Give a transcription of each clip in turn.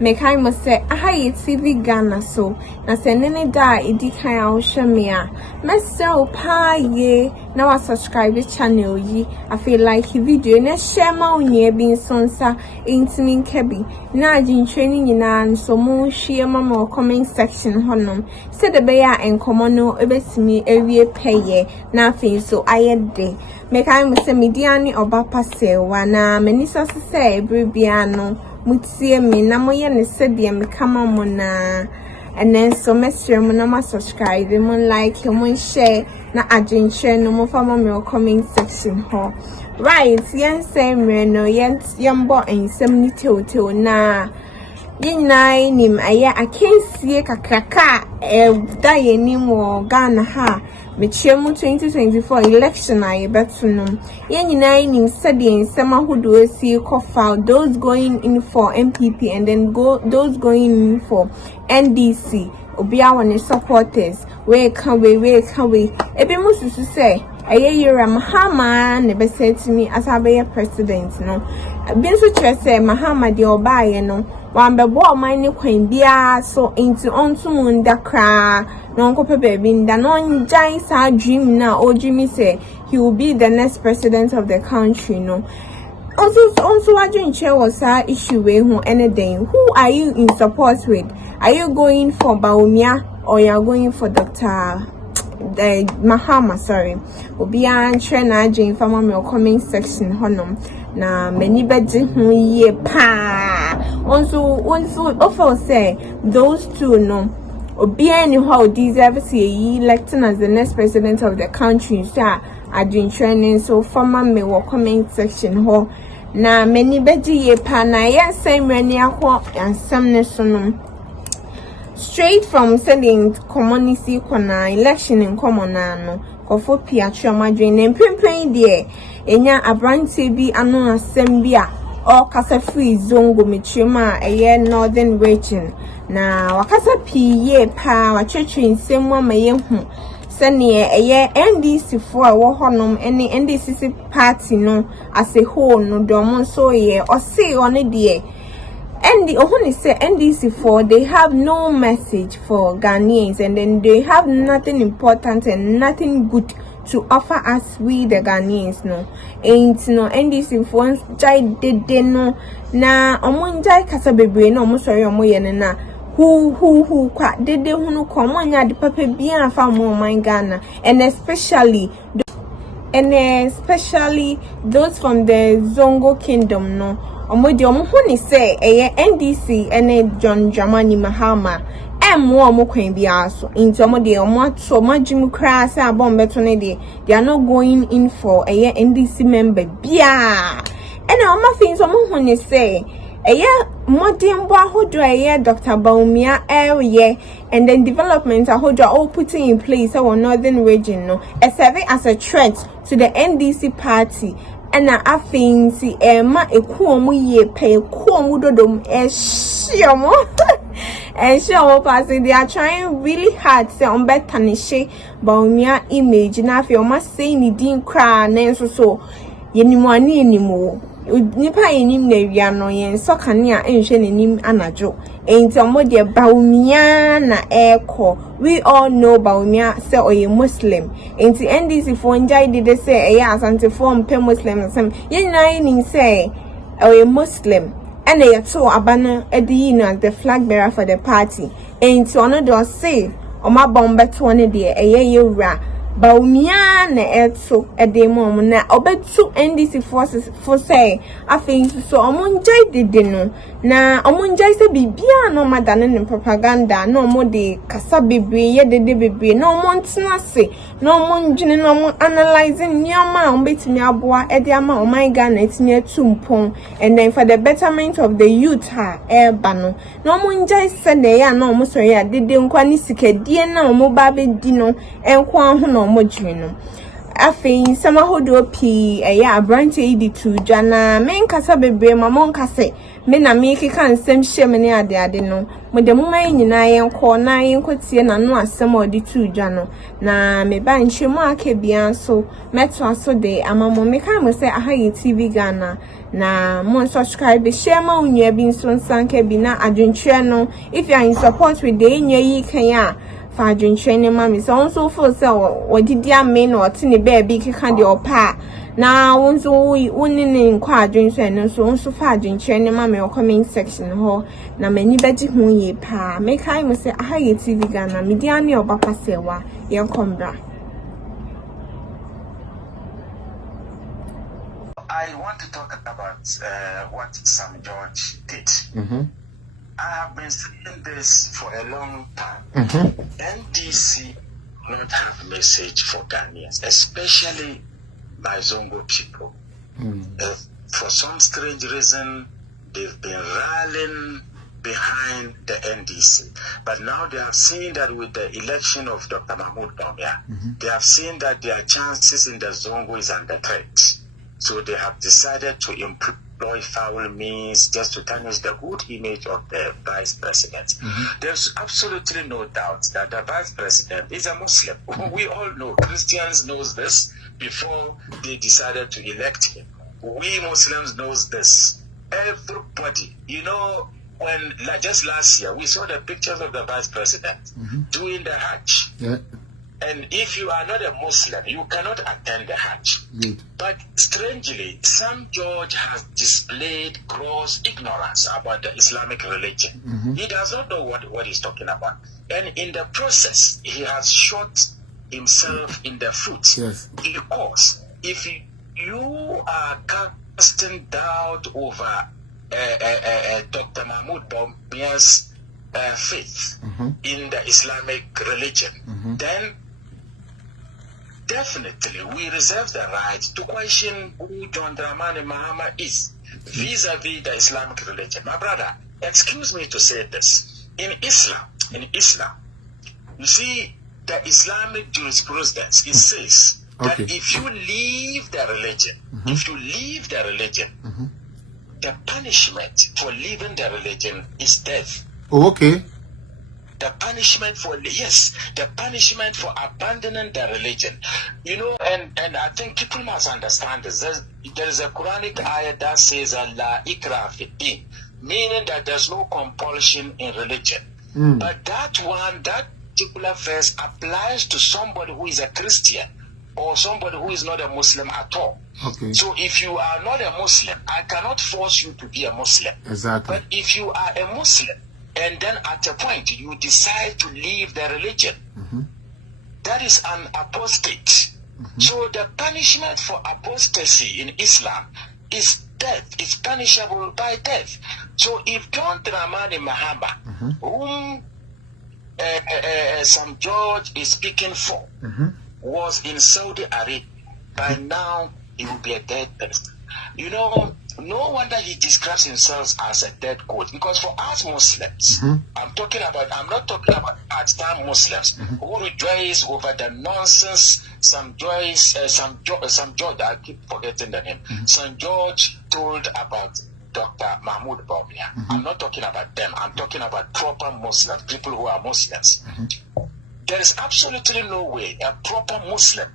Mekai must say, I TV Ghana so. Na se nene da idi kan a wohwe me a. Mesel pa ye na wa subscribe channel yi. I feel like video na share ma onye bi sonsa intimi nkebi. Na agin training nyina nso mo hwie ma comment section honom. Se de be ya enkomo no ebesimi ewie peye na afin so ayede. Mekai must say mediani oba pase wa na menisa se ebrebia no. Mutie me na moye ne sede me kama mo na and then so mestre mo na ma subscribe mo like mo share na agin share no mo fama me comment section ho right yen say me no yen bo ensem ni teotew na yen nai nim aya akensie kakraka da yenim wo Ghana ha Michemu 2024 election aye betunum. Yen yinai nim sadi ensem ahodo esi file those going in for MPP and then those going in for NDC. Obia wane supporters. We can we. Ebe mususu say aye yera Mahama ne be say to me as abe president no. Bin so chere say Mahama de obaye no. Wan be bo man ne kwan bia so into onto munda kra no nkope baby nda no njai sa dream na o dream say he will be the next president of the country no. Also wajin chair was issue we who anything. Who are you in support with? Are you going for Bawumia or you are going for Dr. Mahama, sorry. Obi an trend agin fama me comment section honom na many beji hu ye pa. Also offer say those two no. Obi any how deserve see electing as the next president of the country. So agin training so fama me comment section ho na many beji ye pa na yes same many akwa ansam ne so straight from sending community kona election in common no kofo piatwa madwen na mpempren de enya abrante bi ano asem bi a o kasa free zongo metrema eye northern region na wakasa piye pa wachwetwe nsem ma ye hu sene eye NDC for a wo honom ene NDC party no as a whole no dom so ye o say on de and the only say NDC4 they have no message for Ghanaians and then they have nothing important and nothing good to offer us we the Ghanaians no ain't no NDC4 jai de no na omunjai kasa bebre no omo sorry omo ye na who kwa de hunu ko mo nya de papa bia fa mo man Ghana and especially those from the Zongo kingdom no omodi omuhuni say NDC ene John Dramani Mahama emwo omukwen bia so into omodi omato majim kra say abombeto ne they are not going in for NDC member bia ene omafin so omuhuni say modern ahodo Dr. Bawumia area and then development ahodo all putting in place our northern region no serving as a threat to the NDC party and I think see ma ekuomu ye pay ekuomu dodom eshiomo eshiomo passing they are trying really hard say on betanish Bawumia image na fe o ma say ni din kra na so yenimu ani enimu nipa yenim na wia no yen so kane a enhwe nenim anajo enti omode Bawumia na eko we all know Bawumia say oye Muslim enti NDC for njai did say asante for mpe Muslim sam yenai nin say oye Muslim and they so abana edi as the flag bearer for the party enti ono do say o ma bombe to ne de yewura Bawumia na eto edemo na obetu NDC forces for say afin so omunjai dede no na omunjai se bibia no madane ne propaganda no mo de kasa bebre ye dede bebre no mo ntena se no mo ndwene no mo analyzing nyama ombetimi aboa ede ama o my Ghana etimi atumpon and then for the betterment of the youth ha eba no mo njai se de ya no mo so ya dede nkwa ni sikadie na mo ba be di no enko aho no afei sama hodo pi eya abrante idi tu dwana men kasa bebre mamon kase me na me keka nsem hye me ne ade no mo de mo man nyina yenko na yenko tie na no asem odi tu dwa no na me ba nhwe mo aka bia so meto aso de amamo me kan mo se ahaye TV Ghana na mo subscribe share ma unya bi nso nsanka bi na adwentwe no if you are in support with the nya yi kan ya fa adwentwe ne ma me so also feel say wodidi ame na otine baby keka de opa na wonso wonini nkwa adwentwe no so wonso fa adwentwe ne ma me comment section ho na mani beji hu ye pa me kai mo say ahaye TV Ghana media ne obapa sewa yen kombra. I want to talk about what Sam George did. I have been saying this for a long time. NDC not have a message for Ghanaians, especially my Zongo people. For some strange reason, they've been rallying behind the NDC. But now they have seen that with the election of Dr. Mahmoud Bawumia, they have seen that their chances in the Zongo is under threat. So they have decided to employ foul means just to tarnish the good image of the vice president. There's absolutely no doubt that the vice president is a Muslim. We all know, Christians knows this before they decided to elect him. We Muslims knows this. Everybody, you know, when just last year we saw the pictures of the vice president doing the Hajj. And if you are not a Muslim, you cannot attend the Hajj. But strangely, Sam George has displayed gross ignorance about the Islamic religion. He does not know what he's talking about. And in the process, he has shot himself in the foot. Because if you are casting doubt over Dr. Mahmoud Bawumia's faith in the Islamic religion, then definitely we reserve the right to question who John Dramani Mahama is vis-a-vis the Islamic religion. My brother, excuse me to say this. In Islam, you see, the Islamic jurisprudence, it says that if you leave the religion, the punishment for leaving the religion is death. The punishment for abandoning the religion, you know, and I think people must understand this. There is a Quranic ayah that says Allah ikra fi din, meaning that there's no compulsion in religion. But that particular verse applies to somebody who is a Christian or somebody who is not a Muslim at all. So if you are not a Muslim, I cannot force you to be a Muslim. But if you are a Muslim and then at a point you decide to leave the religion, that is an apostate. So the punishment for apostasy in Islam is death. It's punishable by death. So if John Dramani Mahama, whom Sam George is speaking for, was in Saudi Arabia, by now he will be a dead person. You know, no wonder he describes himself as a dead goat. Because for us Muslims, I'm not talking about part-time Muslims who rejoice over the nonsense Sam George, I keep forgetting the name. Sam George told about Dr. Mahmoud Bawumia. I'm not talking about them. I'm talking about proper Muslims, people who are Muslims. There is absolutely no way a proper Muslim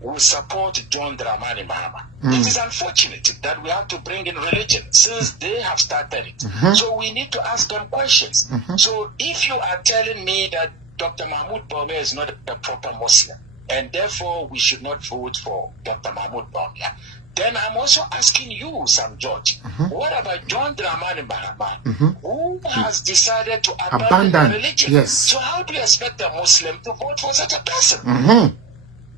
will support John Dramani Mahama. It is unfortunate that we have to bring in religion since they have started it. So we need to ask them questions. So if you are telling me that Dr. Mahmoud Bawumia is not a proper Muslim, and therefore we should not vote for Dr. Mahmoud Bawumia, then I'm also asking you, Sam George, what about John Dramani Mahama, who has decided to abandon the religion? So how do you expect a Muslim to vote for such a person?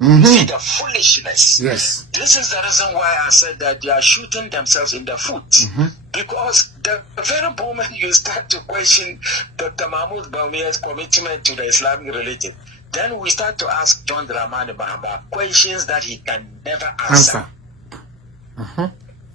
You see the foolishness. This is the reason why I said that they are shooting themselves in the foot. Because the very moment you start to question Dr. Mahmoud Bawumia's commitment to the Islamic religion, then we start to ask John Dramani Mahama questions that he can never answer.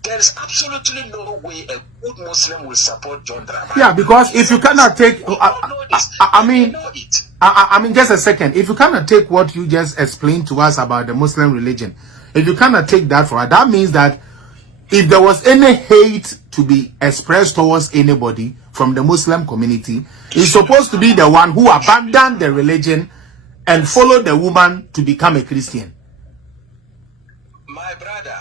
There is absolutely no way a good Muslim will support John Dramani. Yeah, because if you cannot take, I mean, just a second. If you cannot take what you just explained to us about the Muslim religion, if you cannot take that for that means that if there was any hate to be expressed towards anybody from the Muslim community, he's supposed to be the one who abandoned the religion and followed the woman to become a Christian. My brother,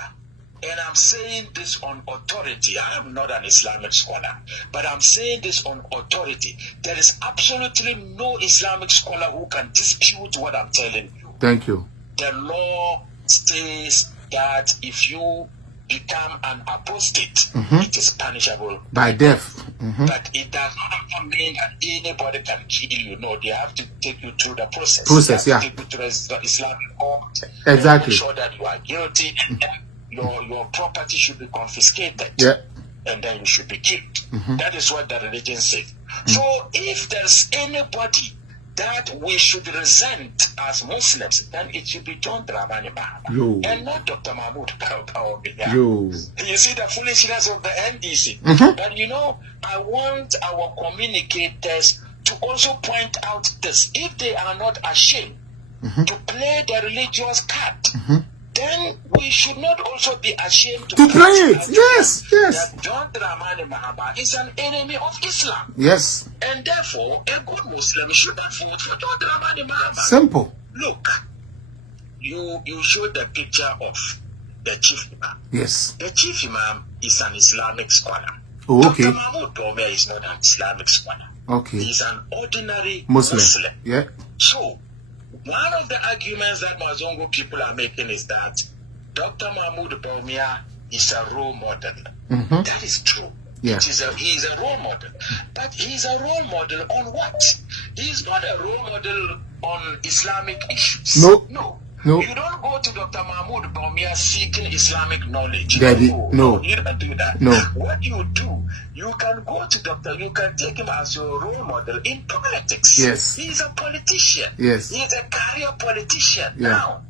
and I'm saying this on authority. I am not an Islamic scholar, but I'm saying this on authority. There is absolutely no Islamic scholar who can dispute what I'm telling you. Thank you. The law states that if you become an apostate, it is punishable by death. But it does not mean that anybody can kill you. No, they have to take you through the process. Take you through the Islamic court. Exactly. Make sure that you are guilty. And your property should be confiscated. Yeah. And then you should be killed. That is what the religion says. So if there's anybody that we should resent as Muslims, then it should be John Dramani Mahama and not Dr. Mahmoud Bawumia. You see the foolishness of the NDC. But you know, I want our communicators to also point out this. If they are not ashamed to play the religious card, then we should not also be ashamed to play it. Yes. That John Dramani Mahama is an enemy of Islam. Yes. And therefore, a good Muslim should not vote for John Dramani Mahama. Simple. Look, you showed the picture of the chief imam. Yes. The chief imam is an Islamic scholar. Oh, okay. Dr. Mahmoud Bawumia is not an Islamic scholar. Okay. He's an ordinary Muslim. Yeah. So, one of the arguments that Zongo people are making is that Dr. Mahmoud Bawumia is a role model. That is true. Yeah. He's a role model. But he's a role model on what? He's not a role model on Islamic issues. No. You don't go to Dr. Mahmoud Bawumia seeking Islamic knowledge. No. You don't do that. No. What you do, you can go to you can take him as your role model in politics. Yes. He's a politician. Yes. He's a career politician. Yeah. Now,